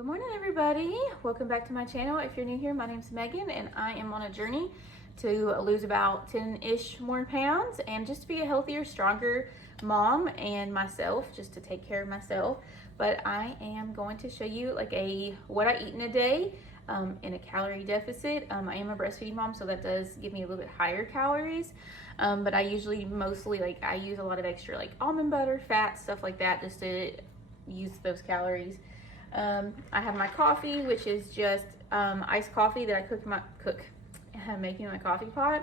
Good morning, everybody. Welcome back to my channel. If you're new here, my name's Megan and I am on a journey to lose about 10-ish more pounds and just to be a healthier, stronger mom and myself, just to take care of myself. But I am going to show you like what I eat in a day in a calorie deficit. I am a breastfeeding mom, so that does give me a little bit higher calories. But I usually mostly I use a lot of extra like almond butter, fat, stuff like that, just to use those calories. I have my coffee, which is just iced coffee that I make in my coffee pot,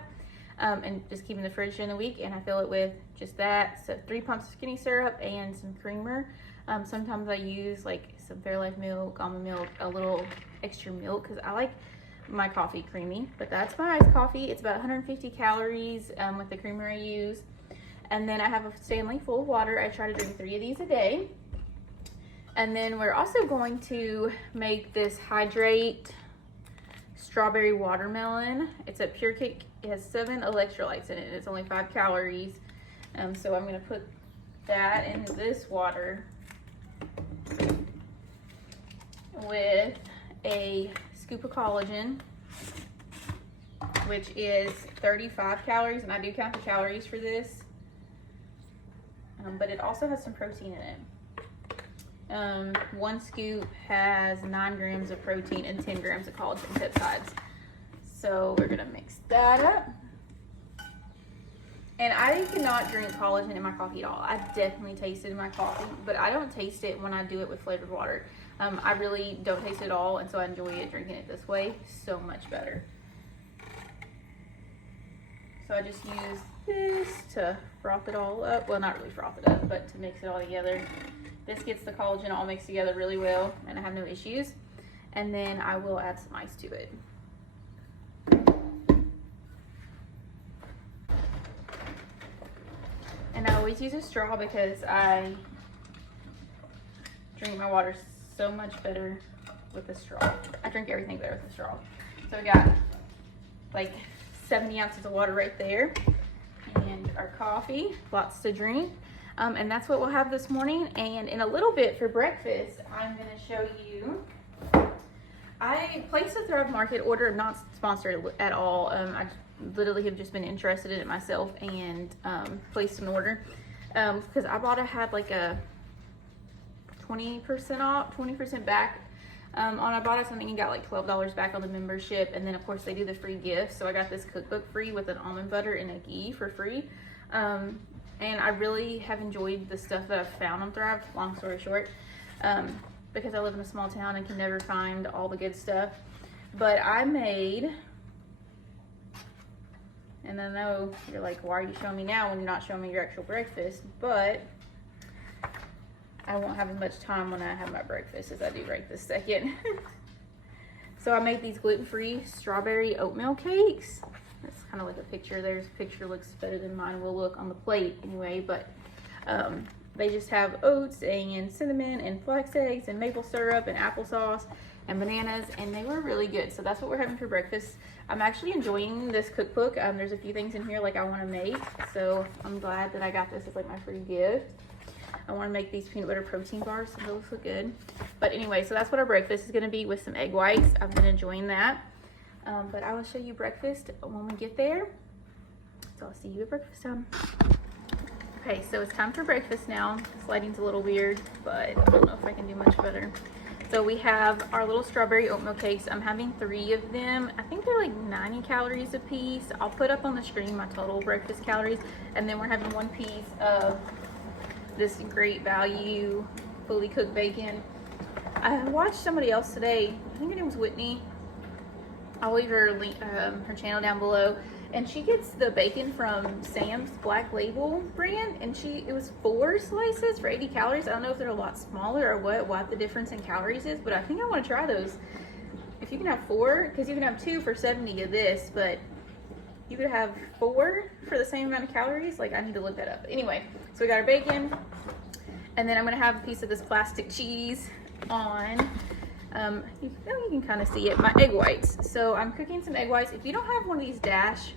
and just keep in the fridge during the week. And I fill it with just that, so 3 pumps of skinny syrup and some creamer. Sometimes I use like some Fairlife milk, almond milk, a little extra milk because I like my coffee creamy. But that's my iced coffee. It's about 150 calories with the creamer I use. And then I have a Stanley full of water. I try to drink 3 of these a day. And then we're also going to make this Hydrate strawberry watermelon. It's a Pure Cake. It has 7 electrolytes in it and it's only 5 calories. So I'm gonna put that into this water with a scoop of collagen, which is 35 calories, and I do count the calories for this. But it also has some protein in it. 1 scoop has 9 grams of protein and 10 grams of collagen peptides. So we're gonna mix that up. And I cannot drink collagen in my coffee at all. I definitely taste it in my coffee, but I don't taste it when I do it with flavored water. I really don't taste it at all, and so I enjoy it drinking it this way so much better. So I just use this to froth it all up. Well, not really froth it up, but to mix it all together. This gets the collagen all mixed together really well, and I have no issues. And then I will add some ice to it. And I always use a straw because I drink my water so much better with a straw. I drink everything better with a straw. So we got like 70 ounces of water right there, and our coffee, lots to drink. And that's what we'll have this morning. And in a little bit for breakfast, I'm gonna show you, I placed a Thrive Market order, not sponsored at all. I literally have just been interested in it myself and placed an order. Because Ibotta had like a 20% off, 20% back on Ibotta. So I think you got like $12 back on the membership. And then of course they do the free gift. So I got this cookbook free with an almond butter and a ghee for free. And I really have enjoyed the stuff that I've found on Thrive, long story short, because I live in a small town and can never find all the good stuff. But I made, and I know you're like, why are you showing me now when you're not showing me your actual breakfast? But I won't have as much time when I have my breakfast as I do right this second. So I made these gluten-free strawberry oatmeal cakes. That's kind of like a picture. There's a picture looks better than mine will look on the plate anyway, but they just have oats and cinnamon and flax eggs and maple syrup and applesauce and bananas, and they were really good. So that's what we're having for breakfast. I'm actually enjoying this cookbook. There's a few things in here like I want to make, so I'm glad that I got this as like my free gift. I want to make these peanut butter protein bars, so those look good. But anyway, so that's what our breakfast is going to be with some egg whites. I've been enjoying that. But I will show you breakfast when we get there. So I'll see you at breakfast time. Okay, so it's time for breakfast now. This lighting's a little weird, but I don't know if I can do much better. So we have our little strawberry oatmeal cakes. I'm having 3 of them. I think they're like 90 calories a piece. I'll put up on the screen my total breakfast calories. And then we're having 1 piece of this great value fully cooked bacon. I watched somebody else today. I think her name was Whitney. I'll leave her link, her channel down below, and she gets the bacon from Sam's Black Label brand, and it was 4 slices for 80 calories. I don't know if they're a lot smaller or what the difference in calories is, but I think I want to try those. If you can have 4, because you can have 2 for 70 of this, but you could have 4 for the same amount of calories. Like, I need to look that up. Anyway, so we got our bacon, and then I'm gonna have a piece of this plastic cheese on. You can kind of see it, my egg whites. So I'm cooking some egg whites. If you don't have one of these dash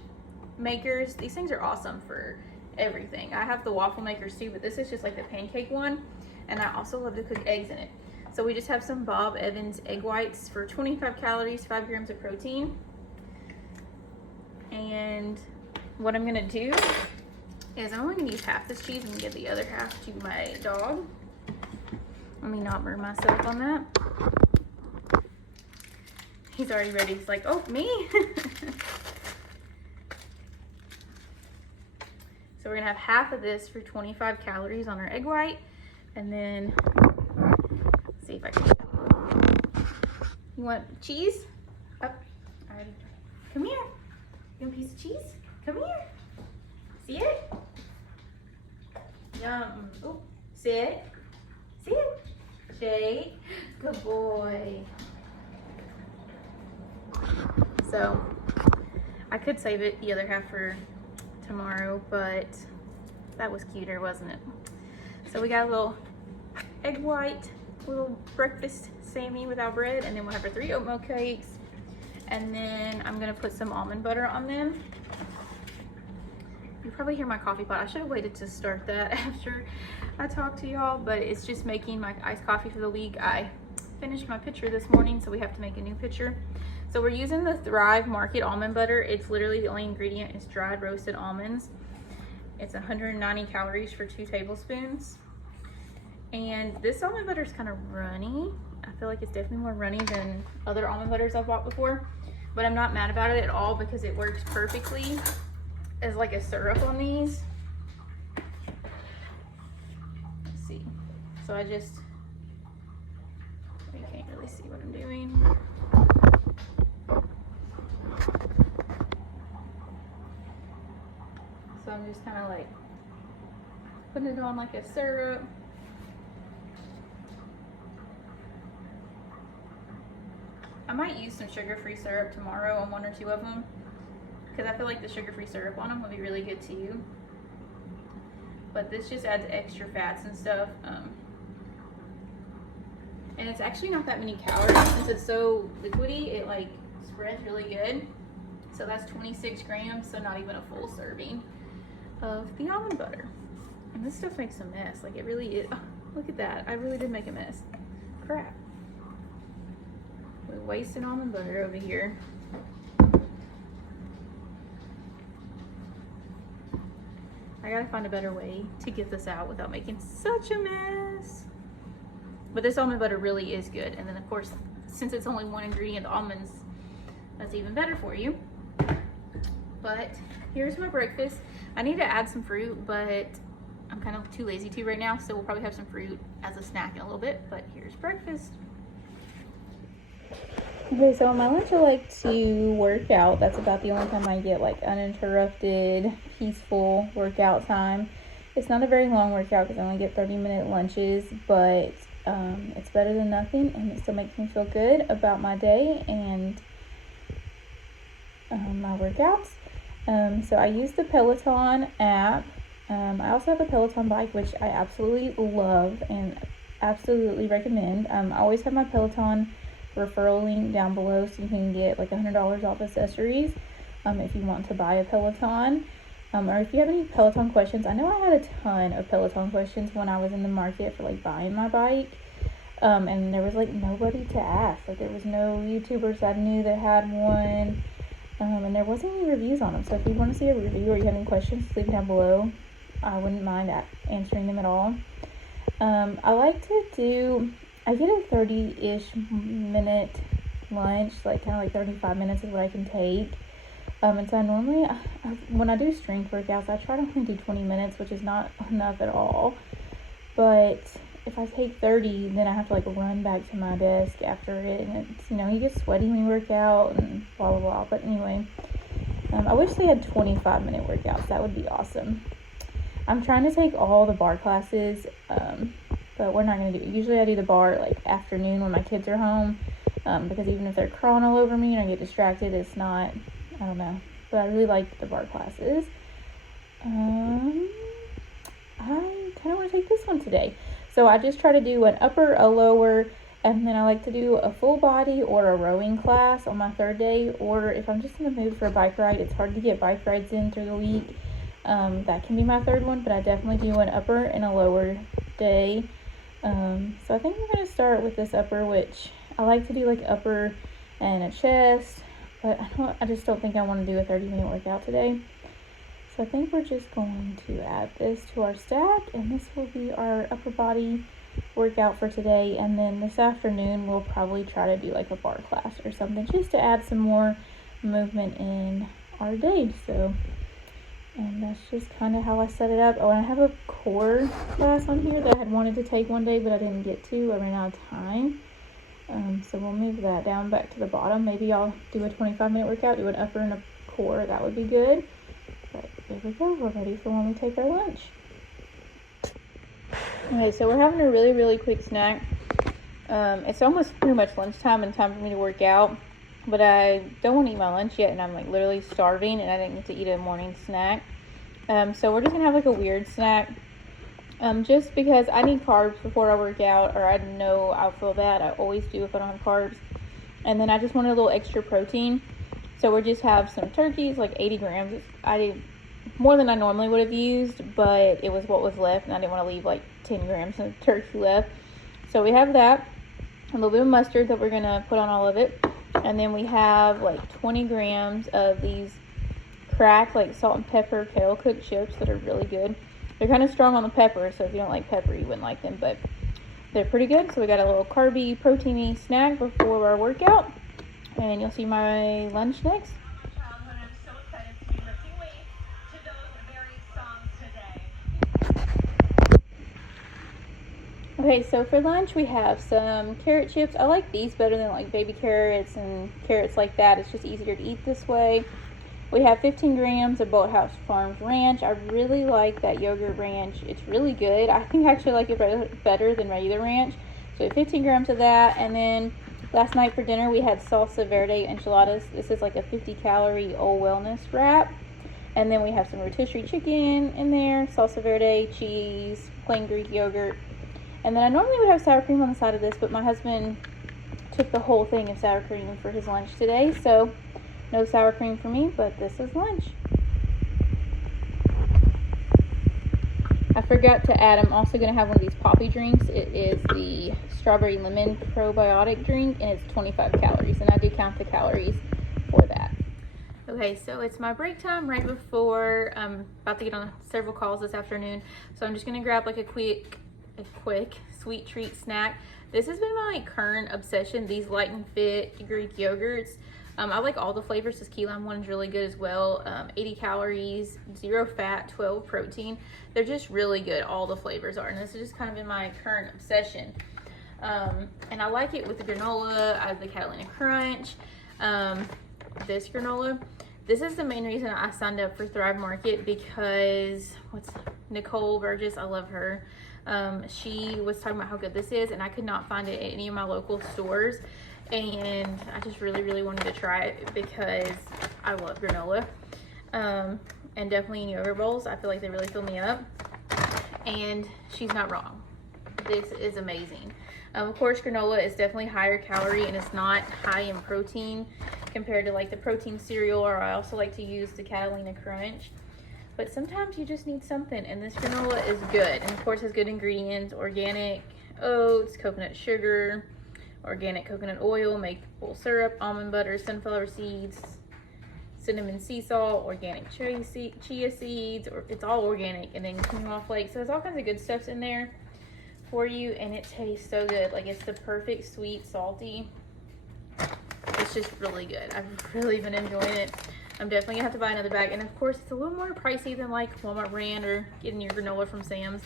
makers, these things are awesome for everything. I have the waffle makers too, but this is just like the pancake one, and I also love to cook eggs in it. So we just have some Bob Evans egg whites for 25 calories, 5 grams of protein. And what I'm gonna do is I'm only gonna use half this cheese and give the other half to my dog. Let me not burn myself on that. He's already ready. He's like, oh, me? So we're gonna have half of this for 25 calories on our egg white. And then, let's see if I can. You want cheese? Up. Oh, already. Come here. You want a piece of cheese? Come here. See it? Yum. Oh, sit. Sit. Shake. Good boy. So, I could save it the other half for tomorrow, but that was cuter, wasn't it? So we got a little egg white, little breakfast Sammy without bread, and then we'll have our 3 oatmeal cakes, and then I'm gonna put some almond butter on them. You probably hear my coffee pot. I should have waited to start that after I talked to y'all, but it's just making my iced coffee for the week. I finished my pitcher this morning, so we have to make a new pitcher. So we're using the Thrive Market almond butter. It's literally the only ingredient is dried roasted almonds. It's 190 calories for 2 tablespoons. And this almond butter is kind of runny. I feel like it's definitely more runny than other almond butters I've bought before, but I'm not mad about it at all because it works perfectly as like a syrup on these. Let's see. So you can't really see what I'm doing. So I'm just kind of like putting it on like a syrup. I might use some sugar-free syrup tomorrow on 1 or 2 of them because I feel like the sugar-free syrup on them will be really good too. But this just adds extra fats and stuff. And it's actually not that many calories since it's so liquidy. It like spreads really good. So that's 26 grams, so not even a full serving of the almond butter. And this stuff makes a mess. Like it really is. Oh, look at that. I really did make a mess. Crap. We're wasting almond butter over here. I gotta find a better way to get this out without making such a mess. But this almond butter really is good. And then of course, since it's only one ingredient, the almonds, that's even better for you. But here's my breakfast. I need to add some fruit, but I'm kind of too lazy to right now. So we'll probably have some fruit as a snack in a little bit, but here's breakfast. Okay, so on my lunch I like to work out. That's about the only time I get like uninterrupted, peaceful workout time. It's not a very long workout because I only get 30-minute lunches, but it's better than nothing, and it still makes me feel good about my day and my workouts. So I use the Peloton app. I also have a Peloton bike, which I absolutely love and absolutely recommend. I always have my Peloton referral link down below so you can get like $100 off accessories if you want to buy a Peloton. Or if you have any Peloton questions. I know I had a ton of Peloton questions when I was in the market for like buying my bike. And there was like nobody to ask. Like there was no YouTubers I knew that had one. And there wasn't any reviews on them. So if you want to see a review or you have any questions, leave them down below. I wouldn't mind answering them at all. I get a 30-ish minute lunch, like kind of like 35 minutes is what I can take. And so I normally, when I do strength workouts, I try to only do 20 minutes, which is not enough at all. But if I take 30, then I have to like run back to my desk after it. And it's, you get sweaty when you work out and blah, blah, blah. But anyway, I wish they had 25-minute workouts. That would be awesome. I'm trying to take all the bar classes, but we're not going to do it. Usually I do the bar like afternoon when my kids are home, because even if they're crawling all over me and I get distracted, it's not, I don't know. But I really like the bar classes. I kind of want to take this one today. So I just try to do an upper, a lower, and then I like to do a full body or a rowing class on my 3rd day. Or if I'm just in the mood for a bike ride, it's hard to get bike rides in through the week. That can be my 3rd one, but I definitely do an upper and a lower day. So I think we're going to start with this upper, which I like to do like upper and a chest, but I just don't think I want to do a 30-minute workout today. So I think we're just going to add this to our stack, and this will be our upper body workout for today. And then this afternoon we'll probably try to do like a bar class or something, just to add some more movement in our day. So, and that's just kind of how I set it up. Oh, and I have a core class on here that I had wanted to take one day, but I didn't get to. I ran out of time. So we'll move that down back to the bottom. Maybe I'll do a 25-minute workout, do an upper and a core. That would be good. But there we go. We're ready for when we take our lunch. Okay, so we're having a really, really quick snack. It's almost pretty much lunchtime and time for me to work out. But I don't want to eat my lunch yet, and I'm like literally starving, and I didn't get to eat a morning snack. So we're just going to have like a weird snack. Just because I need carbs before I work out, or I know I'll feel that. I always do if I don't have carbs. And then I just wanted a little extra protein. So we just have some turkeys, like 80 grams. I did more than I normally would have used, but it was what was left, and I didn't want to leave like 10 grams of turkey left. So we have that, a little bit of mustard that we're going to put on all of it. And then we have like 20 grams of these cracked like salt and pepper kettle cooked chips that are really good. They're kind of strong on the pepper, so if you don't like pepper, you wouldn't like them, but they're pretty good. So we got a little carby, proteiny snack before our workout, and you'll see my lunch next. I'm so excited to be lifting weights to those very songs today. Okay, so for lunch we have some carrot chips. I like these better than like baby carrots and carrots like that. It's just easier to eat this way. We have 15 grams of Boathouse Farms Ranch. I really like that yogurt ranch. It's really good. I think I actually like it better than regular ranch. So we have 15 grams of that. And then last night for dinner, we had salsa verde enchiladas. This is like a 50-calorie old wellness wrap. And then we have some rotisserie chicken in there, salsa verde, cheese, plain Greek yogurt. And then I normally would have sour cream on the side of this, but my husband took the whole thing of sour cream for his lunch today. So no sour cream for me, but this is lunch. I forgot to add, I'm also going to have one of these poppy drinks. It is the strawberry lemon probiotic drink, and it's 25 calories, and I do count the calories for that. Okay, so it's my break time right before I'm about to get on several calls this afternoon. So I'm just going to grab like a quick sweet treat snack. This has been my current obsession, these Light and Fit Greek yogurts. I like all the flavors. This key lime one is really good as well. 80 calories, 0 fat, 12 protein. They're just really good. All the flavors are. And this has just kind of been my current obsession. And I like it with the granola. I have the Catalina Crunch. This granola. This is the main reason I signed up for Thrive Market, because Nicole Burgess, I love her. She was talking about how good this is, and I could not find it at any of my local stores. And I just really, really wanted to try it because I love granola. And definitely in yogurt bowls, I feel like they really fill me up. And she's not wrong. This is amazing. Of course, granola is definitely higher calorie, and it's not high in protein compared to like the protein cereal, or I also like to use the Catalina Crunch. But sometimes you just need something, and this granola is good. And of course, it has good ingredients: organic oats, coconut sugar, organic coconut oil, maple syrup, almond butter, sunflower seeds, cinnamon sea salt, organic chia seeds, or it's all organic, and then quinoa flakes. So there's all kinds of good stuff in there for you, and it tastes so good. Like, it's the perfect sweet, salty. It's just really good. I've really been enjoying it. I'm definitely gonna have to buy another bag, and of course it's a little more pricey than like Walmart brand or getting your granola from Sam's,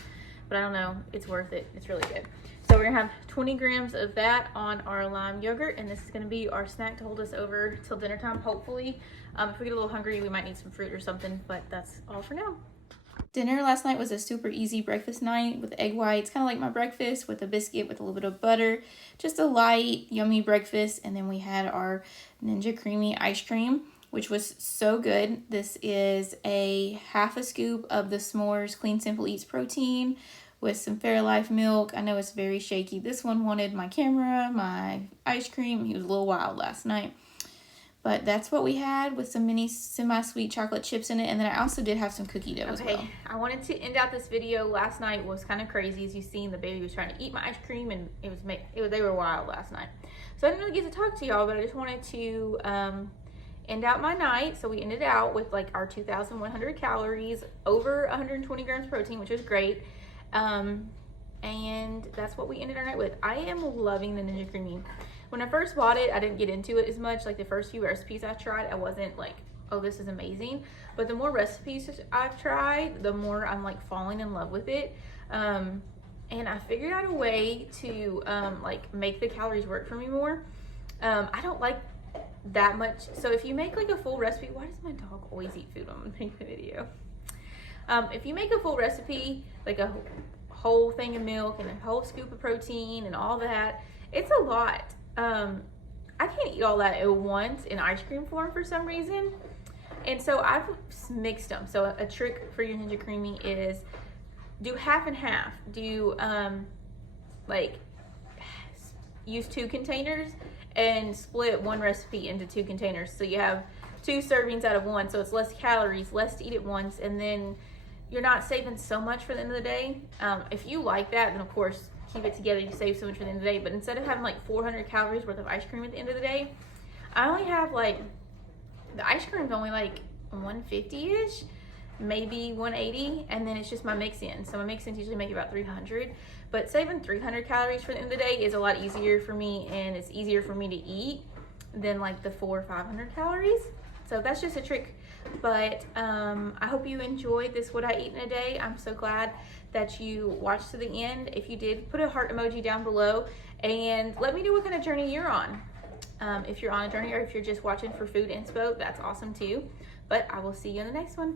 but I don't know, it's worth it. It's really good. So we're gonna have 20 grams of that on our lime yogurt, and this is gonna be our snack to hold us over till dinner time, hopefully. If we get a little hungry, we might need some fruit or something, but that's all for now. Dinner last night was a super easy breakfast night with egg whites, kind of like my breakfast, with a biscuit with a little bit of butter. Just a light, yummy breakfast. And then we had our Ninja Creamy ice cream, which was so good. This is a half a scoop of the S'mores Clean Simple Eats protein with some Fairlife milk. I know it's very shaky. This one wanted my camera, my ice cream. He was a little wild last night. But that's what we had with some mini semi-sweet chocolate chips in it. And then I also did have some cookie dough as well. I wanted to end out this video. Last night was kind of crazy. As you've seen, the baby was trying to eat my ice cream, and they were wild last night. So I didn't really get to talk to y'all, but I just wanted to end out my night. So we ended out with like our 2,100 calories, over 120 grams protein, which was great. And that's what we ended our night with. I am loving the Ninja Creami. When I first bought it, I didn't get into it as much. Like the first few recipes I tried, I wasn't like, oh, this is amazing. But the more recipes I've tried, the more I'm like falling in love with it. And I figured out a way to like make the calories work for me more. I don't like that much. So if you make like a full recipe, why does my dog always eat food when I'm making a video? If you make a full recipe, like a whole thing of milk and a whole scoop of protein and all that, it's a lot. I can't eat all that at once in ice cream form for some reason. And so I've mixed them. So a trick for your Ninja Creami is do half and half. Do like use 2 containers and split one recipe into 2 containers. So you have 2 servings out of 1. So it's less calories, less to eat at once. And then you're not saving so much for the end of the day. If you like that, then of course, keep it together. You save so much for the end of the day. But instead of having like 400 calories worth of ice cream at the end of the day, I only have like, the ice cream's only like 150-ish, maybe 180, and then it's just my mix-in. So my mix-ins usually make about 300. But saving 300 calories for the end of the day is a lot easier for me, and it's easier for me to eat than like the 400 or 500 calories. So that's just a trick. But I hope you enjoyed this What I Eat in a Day. I'm so glad that you watched to the end. If you did, put a heart emoji down below and let me know what kind of journey you're on. If you're on a journey or if you're just watching for food inspo, that's awesome too. But I will see you in the next one.